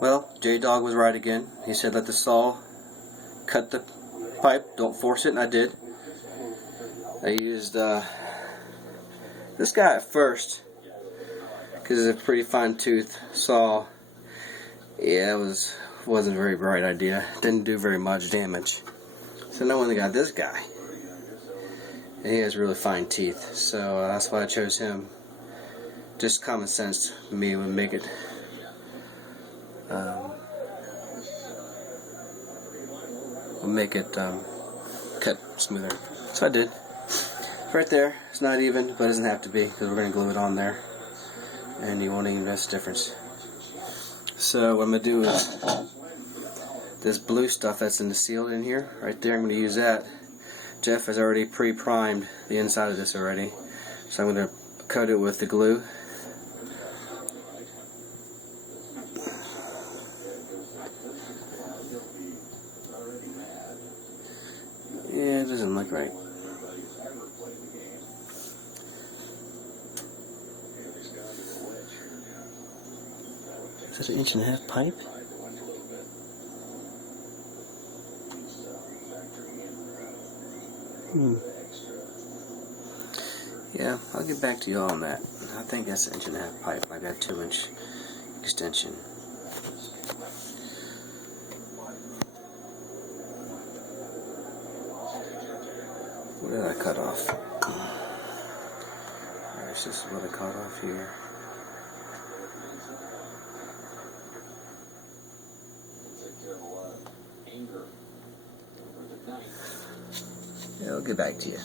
Well, J-Dog was right again. He said let the saw cut the pipe, don't force it, and I did. I used this guy at first because it's a pretty fine tooth saw. Yeah, it wasn't a very bright idea. Didn't do very much damage. So now we got this guy. And he has really fine teeth, so that's why I chose him. Just common sense to me would make it cut smoother. So I did. Right there, it's not even, but it doesn't have to be because we're going to glue it on there, and you won't even notice the difference. So what I'm going to do is this blue stuff that's in the sealed in here, right there, I'm going to use that. Jeff has already pre-primed the inside of this already, so I'm going to coat it with the glue. Yeah, it doesn't look right. Is that an 1.5 inch pipe? Yeah, I'll get back to you on that. I think that's an 1.5 inch pipe. I got a 2-inch extension. What did I cut off? Alright, this is what I cut off here. Yeah, I'll get back to you.